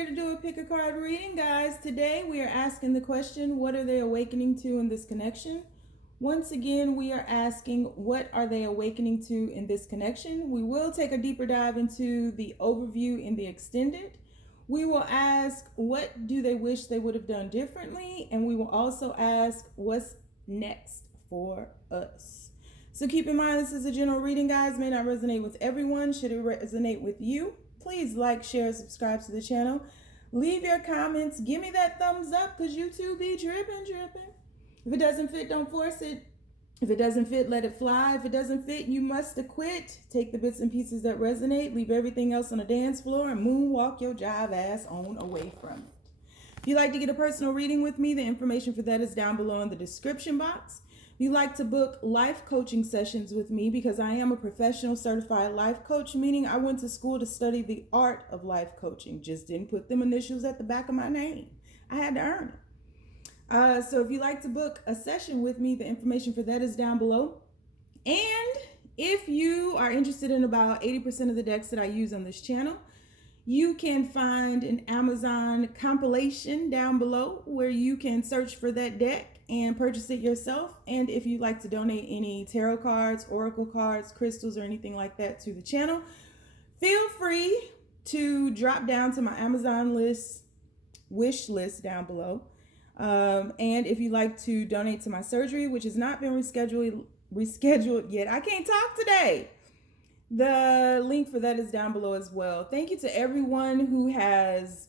here to do a pick a card reading, guys. Today we are asking the question, what are they awakening to in this connection? Once again, we are asking, what are they awakening to in this connection? We will take a deeper dive into the overview in the extended. We will ask, what do they wish they would have done differently? And we will also ask, what's next for us? So keep in mind, this is a general reading, guys. May not resonate with everyone. Should it resonate with you, please like, share, subscribe to the channel. Leave your comments. Give me that thumbs up, because YouTube be dripping. If it doesn't fit, don't force it. If it doesn't fit, let it fly. If it doesn't fit, you must acquit. Take the bits and pieces that resonate. Leave everything else on the dance floor and moonwalk your jive ass on away from it. If you'd like to get a personal reading with me, the information for that is down below in the description box. If you'd like to book life coaching sessions with me, because I am a professional certified life coach, meaning I went to school to study the art of life coaching. Just didn't put them initials at the back of my name. I had to earn it. So if you'd like to book a session with me, the information for that is down below. And if you are interested in about 80% of the decks that I use on this channel, you can find an Amazon compilation down below where you can search for that deck and purchase it yourself. And if you'd like to donate any tarot cards, oracle cards, crystals, or anything like that to the channel, feel free to drop down to my Amazon wish list down below. And if you'd like to donate to my surgery, which has not been rescheduled yet, I can't talk today. The link for that is down below as well. Thank you to everyone who has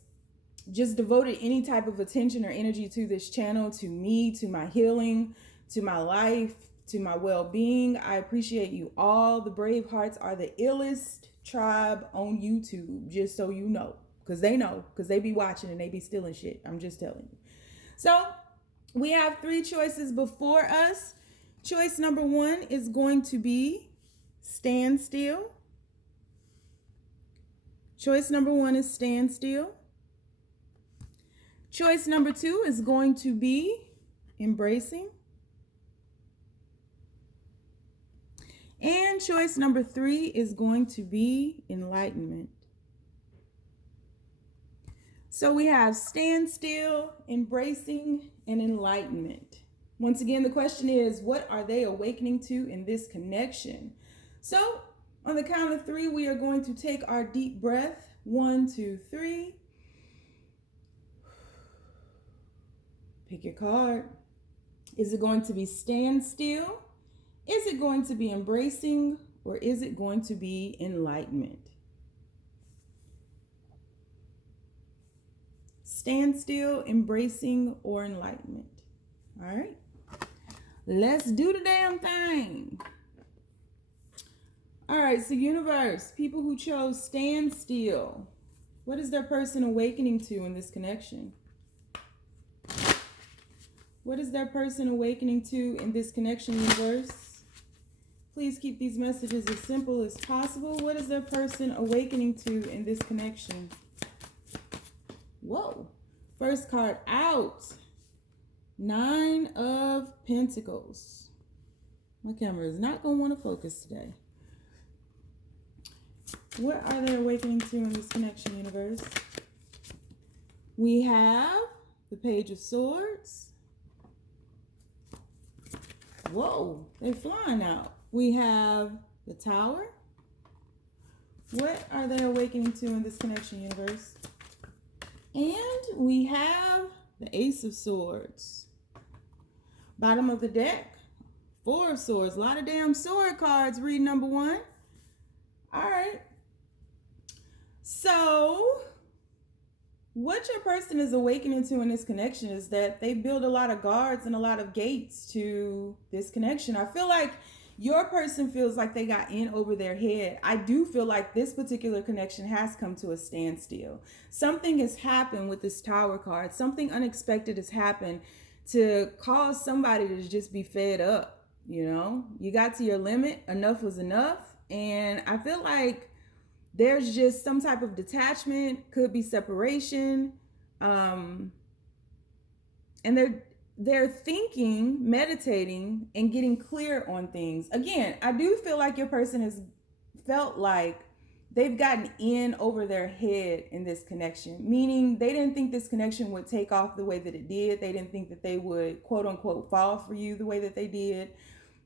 just devoted any type of attention or energy to this channel, to me, to my healing, to my life, to my well-being. I appreciate you all. The Bravehearts are the illest tribe on YouTube, just so you know. Because they be watching and they be stealing shit. I'm just telling you. So we have 3 choices before us. Choice number 1 is going to be Standstill. Choice number 1 is Standstill. Choice number 2 is going to be Embracing. And choice number 3 is going to be Enlightenment. So we have Standstill, Embracing, and Enlightenment. Once again, the question is, what are they awakening to in this connection? So on the count of 3, we are going to take our deep breath. 1, 2, 3. Pick your card. Is it going to be Standstill? Is it going to be Embracing? Or is it going to be Enlightenment? Standstill, Embracing, or Enlightenment? All right. Let's do the damn thing. All right, so universe, people who chose Standstill, what is their person awakening to in this connection? What is their person awakening to in this connection, universe? Please keep these messages as simple as possible. What is their person awakening to in this connection? Whoa. First card out. 9 of Pentacles. My camera is not going to want to focus today. What are they awakening to in this connection, universe? We have the Page of Swords. Whoa, they're flying out. We have the Tower. What are they awakening to in this connection, universe? And we have the Ace of Swords. Bottom of the deck, 4 of Swords. A lot of damn sword cards, read number 1. All right. So what your person is awakening to in this connection is that they build a lot of guards and a lot of gates to this connection. I feel like your person feels like they got in over their head. I do feel like this particular connection has come to a standstill. Something has happened with this Tower card. Something unexpected has happened to cause somebody to just be fed up. You know, you got to your limit. Enough was enough. And I feel like there's just some type of detachment, could be separation. And they're thinking, meditating, and getting clear on things. Again, I do feel like your person has felt like they've gotten in over their head in this connection, meaning they didn't think this connection would take off the way that it did. They didn't think that they would, quote unquote, fall for you the way that they did.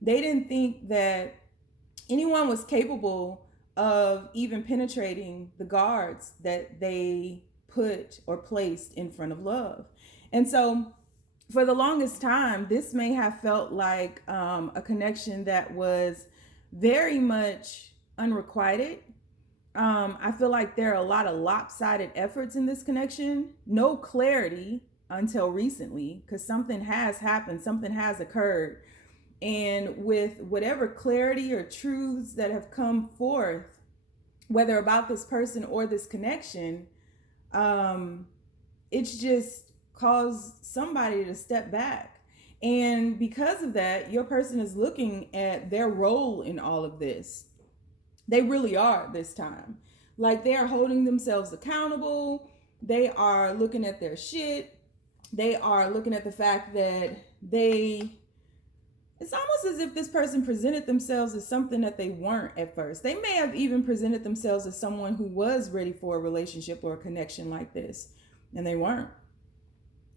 They didn't think that anyone was capable of even penetrating the guards that they put or placed in front of love. And so for the longest time, this may have felt like a connection that was very much unrequited. I feel like there are a lot of lopsided efforts in this connection. No clarity until recently, because something has happened, something has occurred. And with whatever clarity or truths that have come forth, whether about this person or this connection, it's just caused somebody to step back. And because of that, your person is looking at their role in all of this. They really are this time. Like, they are holding themselves accountable. They are looking at their shit. They are looking at the fact that it's almost as if this person presented themselves as something that they weren't at first. They may have even presented themselves as someone who was ready for a relationship or a connection like this, and they weren't.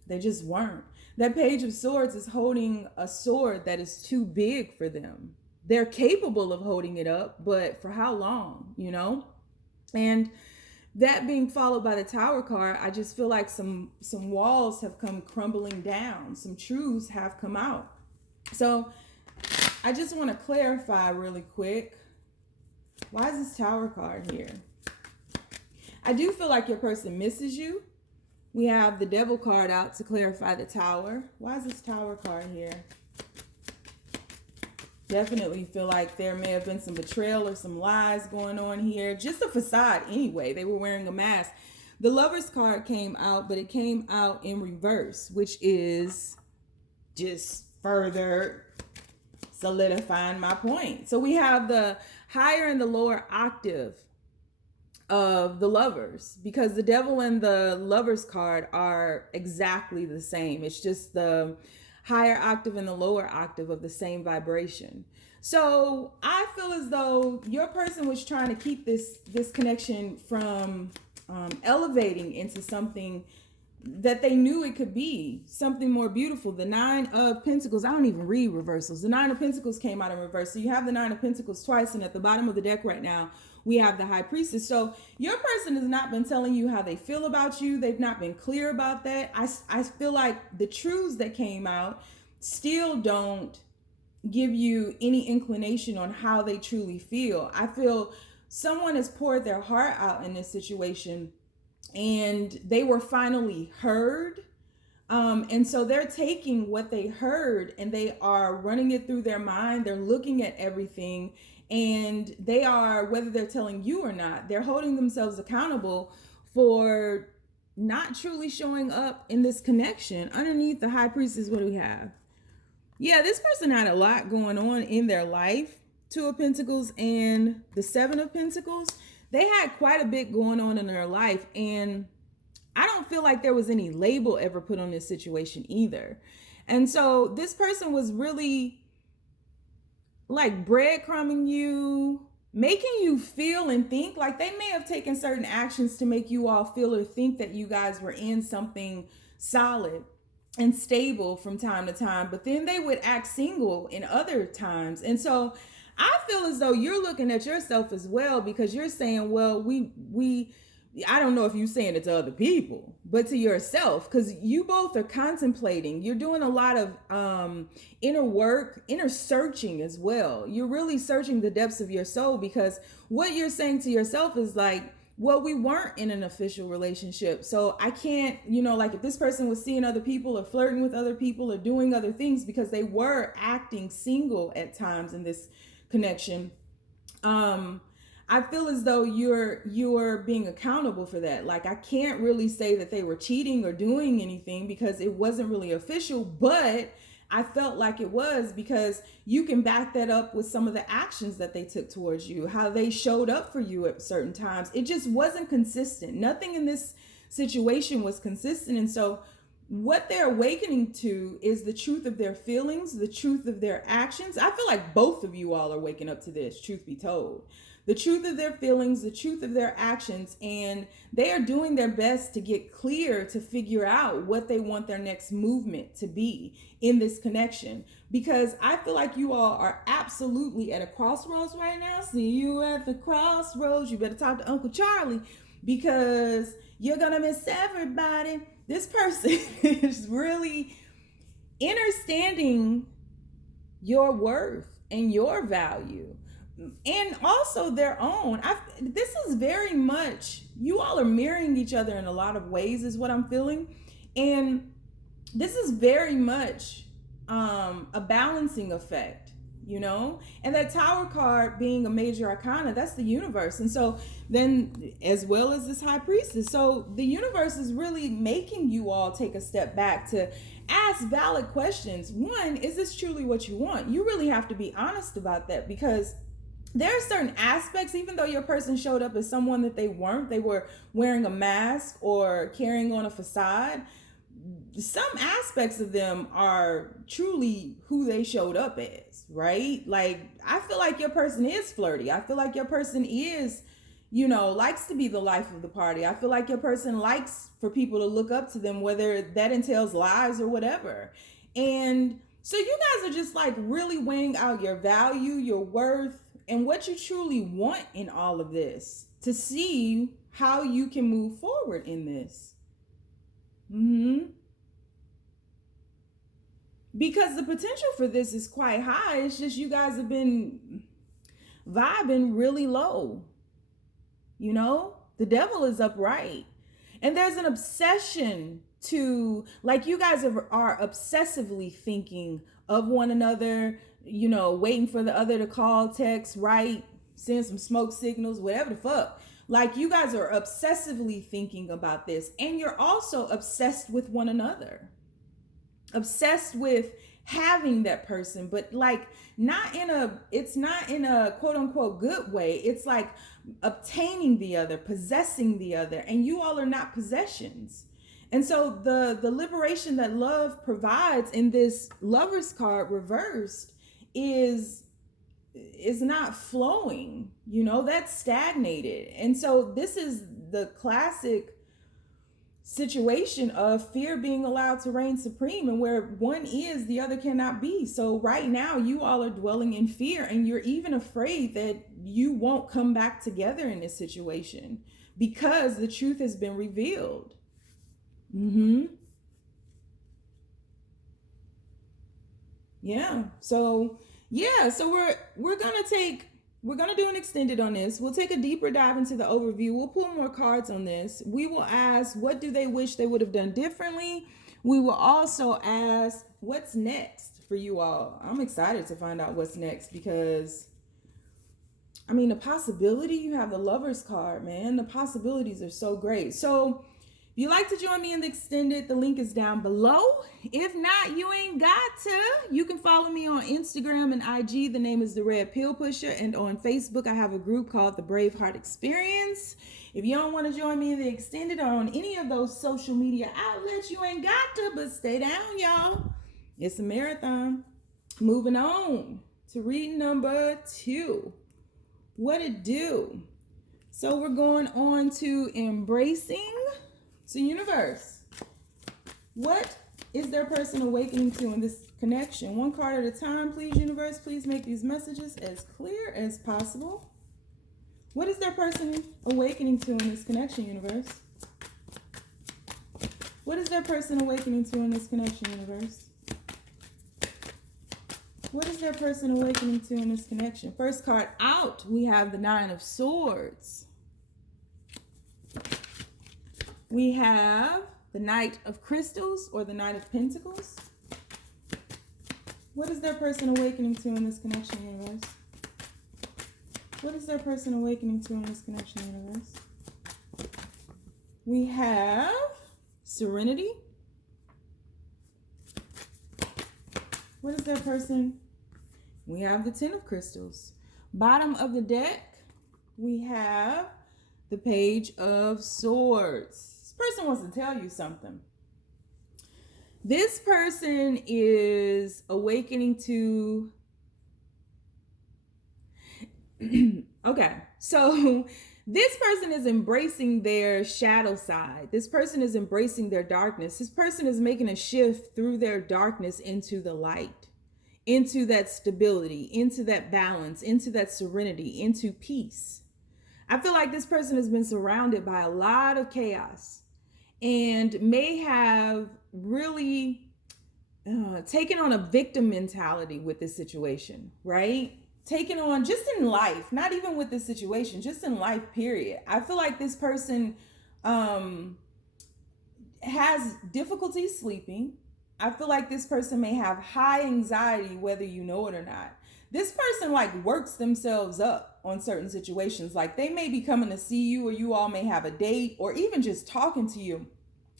They just weren't. That Page of Swords is holding a sword that is too big for them. They're capable of holding it up, but for how long, you know? And that being followed by the Tower card, I just feel like some walls have come crumbling down. Some truths have come out. So I just want to clarify really quick. Why is this Tower card here? I do feel like your person misses you. We have the Devil card out to clarify the Tower. Why is this Tower card here? Definitely feel like there may have been some betrayal or some lies going on here. Just a facade anyway. They were wearing a mask. The Lovers card came out, but it came out in reverse, which is just further solidifying my point. So we have the higher and the lower octave of the Lovers, because the Devil and the Lovers card are exactly the same. It's just the higher octave and the lower octave of the same vibration. So I feel as though your person was trying to keep this connection from elevating into something that they knew it could be, something more beautiful. The Nine of Pentacles, I don't even read reversals. The Nine of Pentacles came out in reverse. So you have the Nine of Pentacles twice, and at the bottom of the deck right now, we have the High Priestess. So your person has not been telling you how they feel about you. They've not been clear about that. I feel like the truths that came out still don't give you any inclination on how they truly feel. I feel someone has poured their heart out in this situation, and they were finally heard. And so they're taking what they heard and they are running it through their mind. They're looking at everything, and they are, whether they're telling you or not, they're holding themselves accountable for not truly showing up in this connection. Underneath the High Priestess, what do we have? Yeah, this person had a lot going on in their life. Two of Pentacles and the Seven of Pentacles. They had quite a bit going on in their life, and I don't feel like there was any label ever put on this situation either. And so this person was really like breadcrumbing you, making you feel and think. Like, they may have taken certain actions to make you all feel or think that you guys were in something solid and stable from time to time, but then they would act single in other times. And so I feel as though you're looking at yourself as well, because you're saying, well, I don't know if you're saying it to other people, but to yourself, because you both are contemplating. You're doing a lot of inner work, inner searching as well. You're really searching the depths of your soul, because what you're saying to yourself is like, well, we weren't in an official relationship, so I can't, like if this person was seeing other people or flirting with other people or doing other things, because they were acting single at times in this connection, I feel as though you're being accountable for that. Like, I can't really say that they were cheating or doing anything because it wasn't really official, but I felt like it was, because you can back that up with some of the actions that they took towards you, how they showed up for you at certain times. It just wasn't consistent. Nothing in this situation was consistent. And so what they're awakening to is the truth of their feelings, the truth of their actions. I feel like both of you all are waking up to this, truth be told. the truth of their feelings, the truth of their actions, and they are doing their best to get clear, to figure out what they want their next movement to be in this connection. Because I feel like you all are absolutely at a crossroads right now. See you at the crossroads. You better talk to Uncle Charlie, because you're gonna miss everybody. This person is really understanding your worth and your value, and also their own. This is very much, you all are mirroring each other in a lot of ways, is what I'm feeling. And this is very much a balancing effect, you know? And that Tower card being a major arcana, that's the universe. And so then, as well as this High Priestess, so the universe is really making you all take a step back to ask valid questions. One, is this truly what you want? You really have to be honest about that, because there are certain aspects, even though your person showed up as someone that they weren't, they were wearing a mask or carrying on a facade, some aspects of them are truly who they showed up as, right? Like, I feel like your person is flirty. I feel like your person is, you know, likes to be the life of the party. I feel like your person likes for people to look up to them, whether that entails lies or whatever. And so you guys are just like really weighing out your value, your worth, and what you truly want in all of this, to see how you can move forward in this. Because the potential for this is quite high. It's just you guys have been vibing really low. You know, the devil is upright. And there's an obsession to, like, you guys are obsessively thinking of one another, you know, waiting for the other to call, text, write, send some smoke signals, whatever the fuck. Like, you guys are obsessively thinking about this. And you're also obsessed with one another. Obsessed with having that person, but like it's not in a quote unquote good way. It's like obtaining the other, possessing the other, and you all are not possessions. And so the liberation that love provides in this Lover's card reversed is not flowing, you know, that's stagnated. And so this is the classic situation of fear being allowed to reign supreme, and where one is, the other cannot be. So right now you all are dwelling in fear, and you're even afraid that you won't come back together in this situation because the truth has been revealed. So we're gonna do an extended on this. We'll take a deeper dive into the overview. We'll pull more cards on this. We will ask, what do they wish they would have done differently? We will also ask, what's next for you all? I'm excited to find out what's next, because I mean, the possibility, you have the Lover's card, man. The possibilities are so great. So if you'd like to join me in the extended, the link is down below. If not, you ain't got to. You can follow me on Instagram and IG. The name is The Red Pill Pusher. And on Facebook, I have a group called the Braveheart Experience. If you don't want to join me in the extended or on any of those social media outlets, you ain't got to, but stay down, y'all. It's a marathon. Moving on to reading number 2. What it do? So we're going on to embracing. So universe, what is their person awakening to in this connection? One card at a time, please, universe. Please make these messages as clear as possible. What is their person awakening to in this connection, universe? What is their person awakening to in this connection, universe? What is their person awakening to in this connection? First card out, we have the 9 of Swords. We have the Knight of Crystals, or the Knight of Pentacles. What is their person awakening to in this connection, universe? What is their person awakening to in this connection, universe? We have Serenity. What is their person? We have the 10 of Crystals. Bottom of the deck, we have the Page of Swords. This person wants to tell you something. This person is awakening to Okay, so this person is embracing their shadow side. This person is embracing their darkness. This person is making a shift through their darkness into the light, into that stability, into that balance, into that serenity, into peace. I feel like this person has been surrounded by a lot of chaos and may have really taken on a victim mentality with this situation, right? Taken on just in life, not even with this situation, just in life, period. I feel like this person has difficulty sleeping. I feel like this person may have high anxiety, whether you know it or not. This person like works themselves up on certain situations. Like they may be coming to see you, or you all may have a date, or even just talking to you.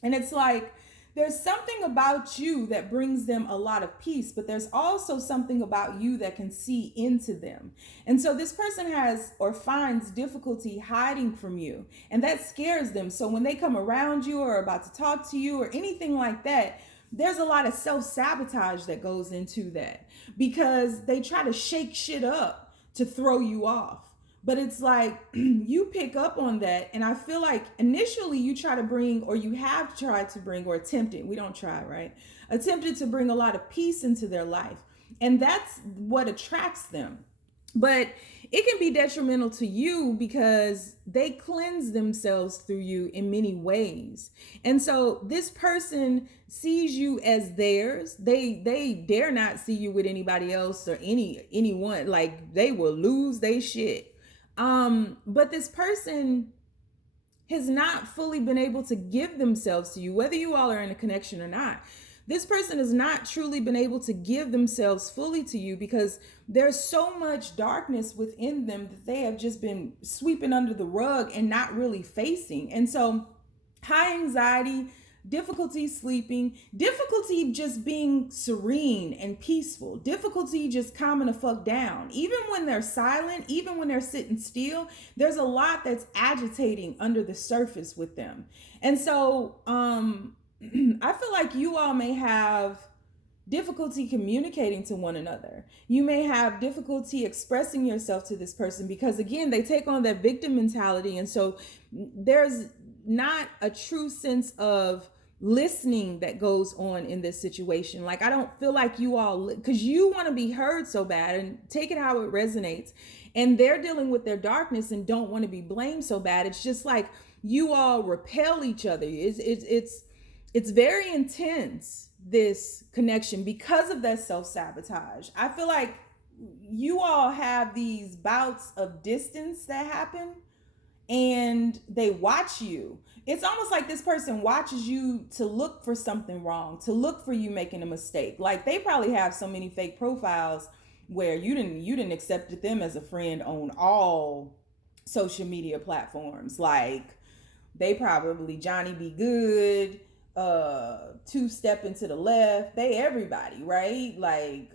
And it's like, there's something about you that brings them a lot of peace, but there's also something about you that can see into them. And so this person has or finds difficulty hiding from you, and that scares them. So when they come around you or are about to talk to you or anything like that, there's a lot of self-sabotage that goes into that because they try to shake shit up to throw you off. But it's like you pick up on that. And I feel like initially you try to bring, or you have tried to bring, or attempted, we don't try, right? Attempted to bring a lot of peace into their life. And that's what attracts them. But it can be detrimental to you because they cleanse themselves through you in many ways. And so this person sees you as theirs. They dare not see you with anybody else or anyone. Like they will lose their shit. But this person has not fully been able to give themselves to you, whether you all are in a connection or not. This person has not truly been able to give themselves fully to you because there's so much darkness within them that they have just been sweeping under the rug and not really facing. And so high anxiety, difficulty sleeping, difficulty just being serene and peaceful, difficulty just calming the fuck down. Even when they're silent, even when they're sitting still, there's a lot that's agitating under the surface with them. And so I feel like you all may have difficulty communicating to one another. You may have difficulty expressing yourself to this person because, again, they take on that victim mentality. And so there's not a true sense of listening that goes on in this situation. Like, I don't feel like you all, because you want to be heard so bad and take it how it resonates. And they're dealing with their darkness and don't want to be blamed so bad. It's just like you all repel each other. It's very intense, this connection, because of that self-sabotage. I feel like you all have these bouts of distance that happen and they watch you. It's almost like this person watches you to look for something wrong, to look for you making a mistake. Like they probably have so many fake profiles where you didn't accept them as a friend on all social media platforms. Like they probably Johnny Be Good, two step into the left, they everybody, right? Like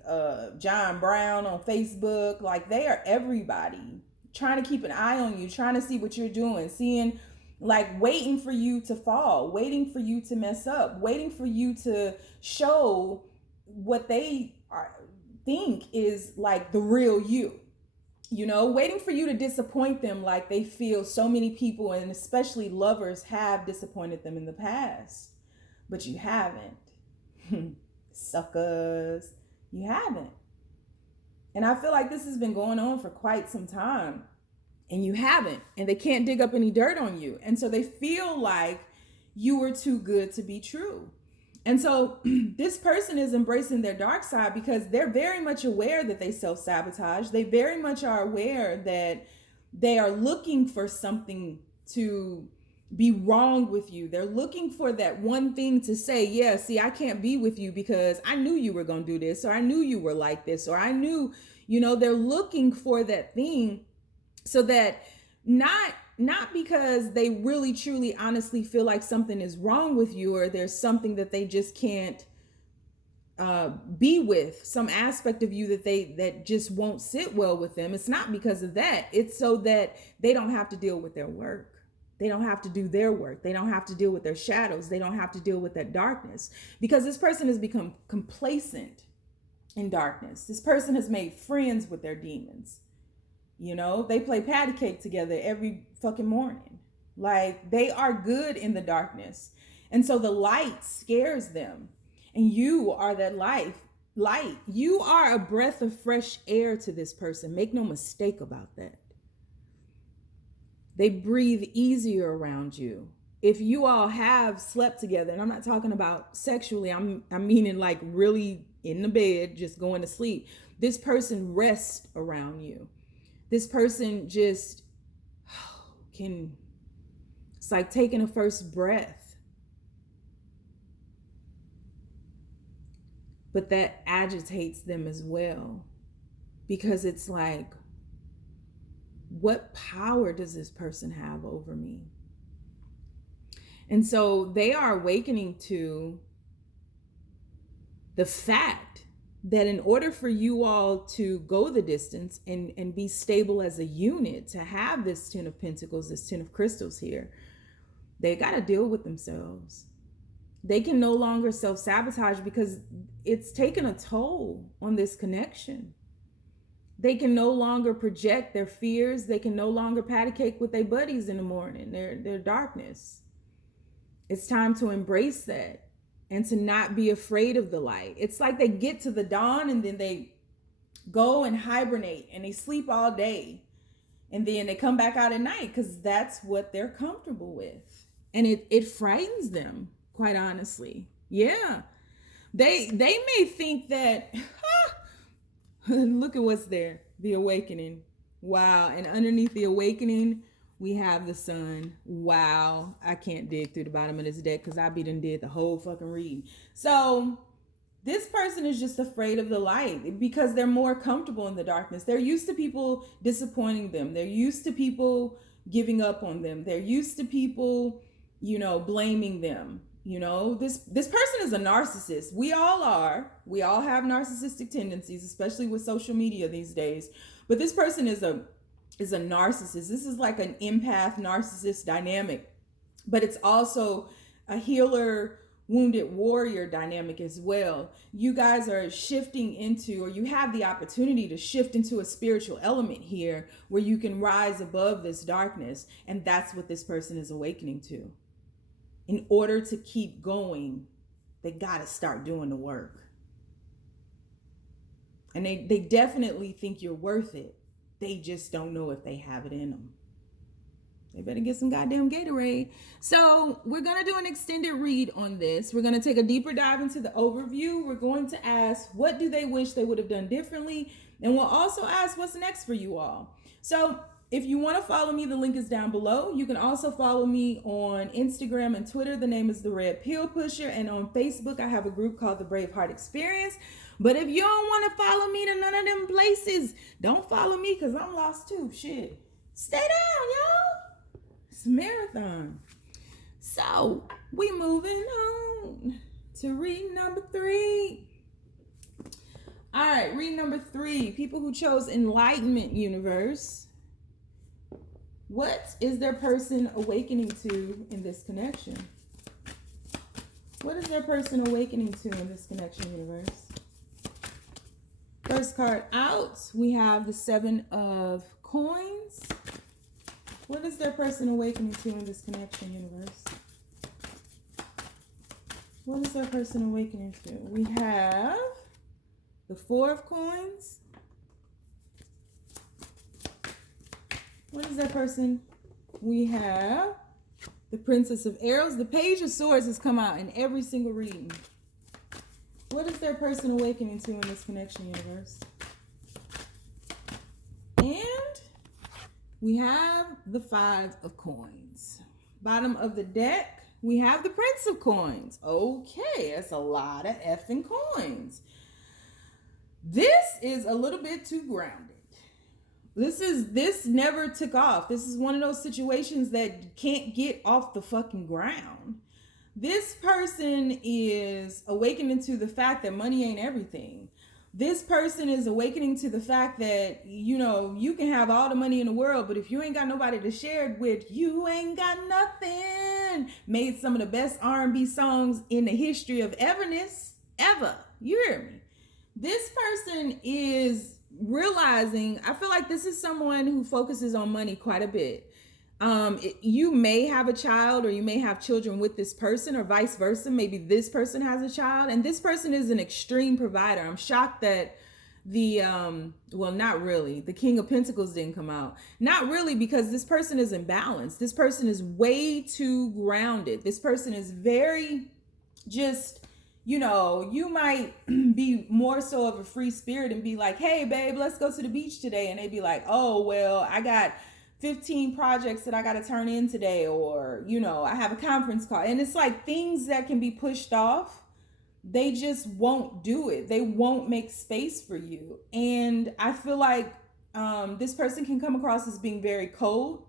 John Brown on Facebook, like they are everybody, trying to keep an eye on you, trying to see what you're doing, seeing, like waiting for you to fall, waiting for you to mess up, waiting for you to show what they think is like the real you. You know, waiting for you to disappoint them like they feel so many people, and especially lovers, have disappointed them in the past. But you haven't. Suckers. You haven't. And I feel like this has been going on for quite some time. And you haven't. And they can't dig up any dirt on you. And so they feel like you were too good to be true. And so this person is embracing their dark side because they're very much aware that they self-sabotage. They very much are aware that they are looking for something to be wrong with you. They're looking for that one thing to say, yeah, see, I can't be with you because I knew you were going to do this, or I knew you were like this, or I knew, you know, they're looking for that thing so that not because they really, truly, honestly feel like something is wrong with you, or there's something that they just can't be with, some aspect of you that just won't sit well with them. It's not because of that. It's so that they don't have to deal with their work. They don't have to do their work. They don't have to deal with their shadows. They don't have to deal with that darkness, because this person has become complacent in darkness. This person has made friends with their demons. You know, they play patty cake together every fucking morning. Like, they are good in the darkness. And so the light scares them. And you are that light. You are a breath of fresh air to this person. Make no mistake about that. They breathe easier around you. If you all have slept together, and I'm not talking about sexually, I'm meaning like really in the bed, just going to sleep. This person rests around you. This person just can, it's like taking a first breath. But that agitates them as well, because it's like, what power does this person have over me? And so they are awakening to the fact that in order for you all to go the distance and be stable as a unit, to have this 10 of Pentacles, this 10 of Crystals here, they got to deal with themselves. They can no longer self-sabotage because it's taken a toll on this connection. They can no longer project their fears. They can no longer patty cake with their buddies in the morning, their darkness. It's time to embrace that and to not be afraid of the light. It's like they get to the dawn and then they go and hibernate and they sleep all day. And then they come back out at night because that's what they're comfortable with. And it frightens them, quite honestly. Yeah. They may think that, look at what's there, the awakening. Wow. And underneath the awakening, we have the sun. Wow. I can't dig through the bottom of this deck because I done did the whole fucking reading. So this person is just afraid of the light because they're more comfortable in the darkness. They're used to people disappointing them. They're used to people giving up on them. They're used to people, blaming them. This person is a narcissist. We all are. We all have narcissistic tendencies, especially with social media these days. But this person is a narcissist. This is like an empath narcissist dynamic, but it's also a healer, wounded warrior dynamic as well. You guys are shifting into, or you have the opportunity to shift into a spiritual element here where you can rise above this darkness. And that's what this person is awakening to. In order to keep going, they got to start doing the work. And they definitely think you're worth it. They just don't know if they have it in them. They better get some goddamn Gatorade. So we're going to do an extended read on this. We're going to take a deeper dive into the overview. We're going to ask, what do they wish they would have done differently? And we'll also ask, what's next for you all? So if you want to follow me, the link is down below. You can also follow me on Instagram and Twitter. The name is The Red Pill Pusher. And on Facebook, I have a group called The Braveheart Experience. But if you don't want to follow me to none of them places, don't follow me because I'm lost too. Shit. Stay down, y'all. It's a marathon. So we moving on to read number 3. All right, read number 3. People who chose Enlightenment Universe. What is their person awakening to in this connection? What is their person awakening to in this connection, universe? First card out, we have the 7 of Coins. What is their person awakening to in this connection, universe? What is their person awakening to? We have the 4 of Coins. What is that person? We have the Princess of Arrows. The Page of Swords has come out in every single reading. What is their person awakening to in this connection, universe? And we have the 5 of Coins. Bottom of the deck, we have the Prince of Coins. Okay, that's a lot of effing coins. This is a little bit too grounded. This never took off. This is one of those situations that can't get off the fucking ground. This person is awakening to the fact that money ain't everything. This person is awakening to the fact that, you can have all the money in the world, but if you ain't got nobody to share it with, you ain't got nothing. Made some of the best R&B songs in the history of ever. You hear me? This person is realizing, I feel like this is someone who focuses on money quite a bit. You may have a child, or you may have children with this person, or vice versa. Maybe this person has a child, and this person is an extreme provider. I'm shocked that well, not really, the King of Pentacles didn't come out. Not really, because this person is imbalanced. This person is way too grounded. This person is very just, you know, you might be more so of a free spirit and be like, hey babe, let's go to the beach today, and they'd be like, oh well, I got 15 projects that I got to turn in today, or, you know, I have a conference call. And it's like things that can be pushed off, they just won't do it. They won't make space for you. And I feel like this person can come across as being very cold.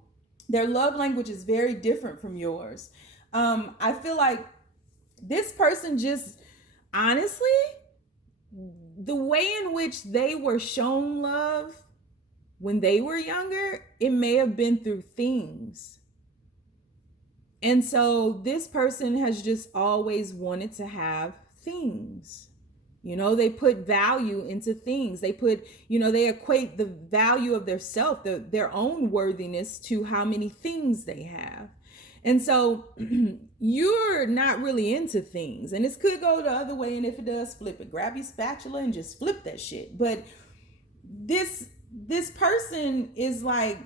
Their love language is very different from yours. I feel like this person just, honestly, the way in which they were shown love when they were younger, it may have been through things. And so this person has just always wanted to have things. You know, they put value into things. They put, you know, they equate the value of their self, their own worthiness, to how many things they have. And so you're not really into things. And this could go the other way. And if it does, flip it. Grab your spatula and just flip that shit. But this person is like,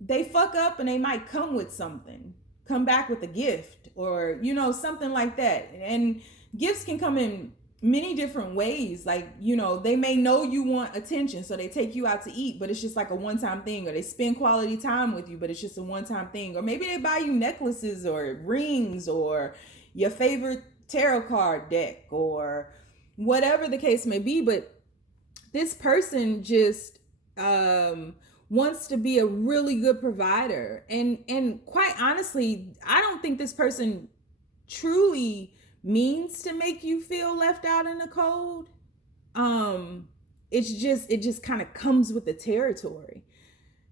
they fuck up and they might come with something, come back with a gift, or, you know, something like that. And gifts can come in many different ways. Like, you know, they may know you want attention, so they take you out to eat, but it's just like a one-time thing. Or they spend quality time with you, but it's just a one-time thing. Or maybe they buy you necklaces or rings or your favorite tarot card deck or whatever the case may be. But this person just wants to be a really good provider. And quite honestly, I don't think this person truly means to make you feel left out in the cold. It just kind of comes with the territory.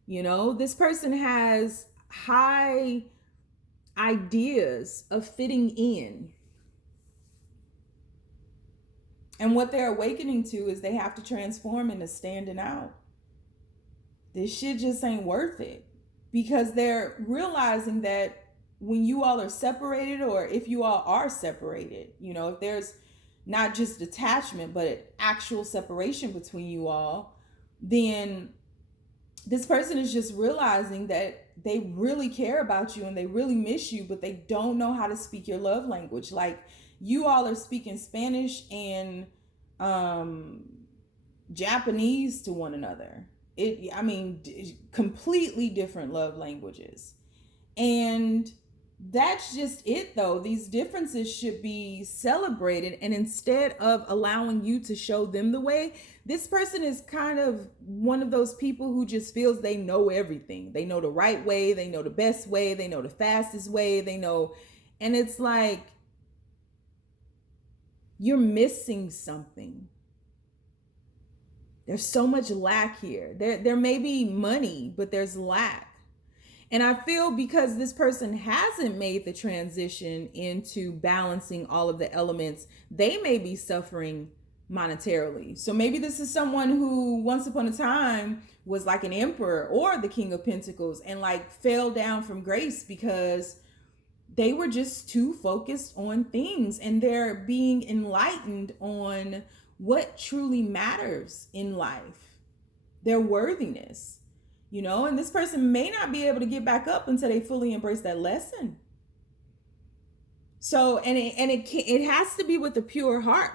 You know, this person has high ideas of fitting in. And what they're awakening to is they have to transform into standing out. This shit just ain't worth it, because they're realizing that when you all are separated, or if you all are separated, you know, if there's not just detachment, but actual separation between you all, then this person is just realizing that they really care about you and they really miss you, but they don't know how to speak your love language. Like, you all are speaking Spanish and Japanese to one another. Completely different love languages. And that's just it, though. These differences should be celebrated. And instead of allowing you to show them the way, this person is kind of one of those people who just feels they know everything. They know the right way. They know the best way. They know the fastest way. They know. And it's like, you're missing something. There's so much lack here. There may be money, but there's lack. And I feel because this person hasn't made the transition into balancing all of the elements, they may be suffering monetarily. So maybe this is someone who once upon a time was like an emperor or the King of Pentacles and like fell down from grace because they were just too focused on things, and they're being enlightened on what truly matters in life, their worthiness, you know. And this person may not be able to get back up until they fully embrace that lesson. So, and it has to be with a pure heart.